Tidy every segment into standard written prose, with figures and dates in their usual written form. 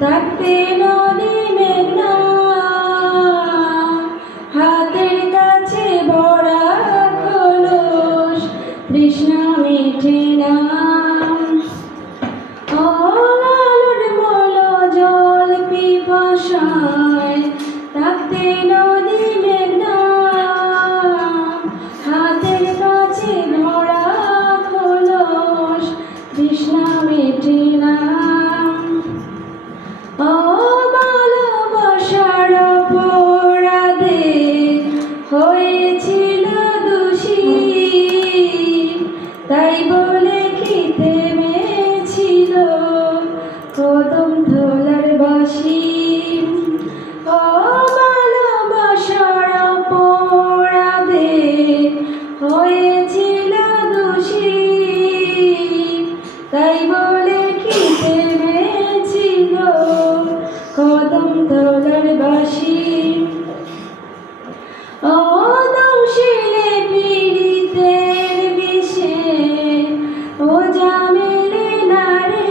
থাকতে নদী মেঘনা হাতের কাছে ভরা কলস তৃষ্ণা মেটে না অলালুর মল জল পিপাসায় থাকতে নদী মেঘনা হাতের কাছে ভরা কলস তৃষ্ণা মেটে না ভালোবাসার অপরাধে হয়েছিল দোষী তাই বলে কি থেমেছিল কদম ধলার বাঁশি ভালোবাসার অপরাধে হয়েছিল দোষী তাই বলে কি থেমেছিল কদম ধলার বাঁশি দংশিলে পীড়িতের বিষে ও জামেলে না রে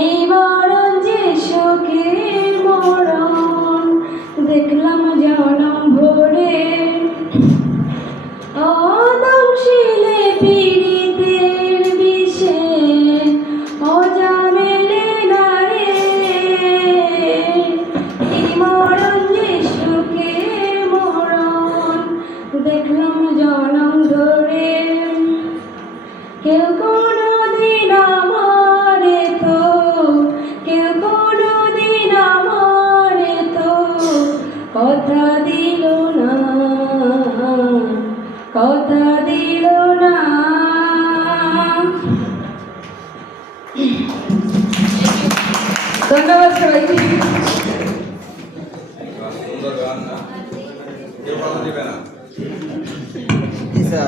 এই মরণ যে শোকের মরণ দেখলাম জনম ভরে দংশিলে পীড়িতের বিষে ও জামেলে না রে এই মরণ যে শোকের মরণ দেখলাম জনম ধরে কেউ কোনোদিন আমারে তো কেউ কোনোদিন আমারে তো কথা দিল না কথা দিল না ধন্যবাদ সবাইকে সুন্দর গান না কেউ কথা দিবে না।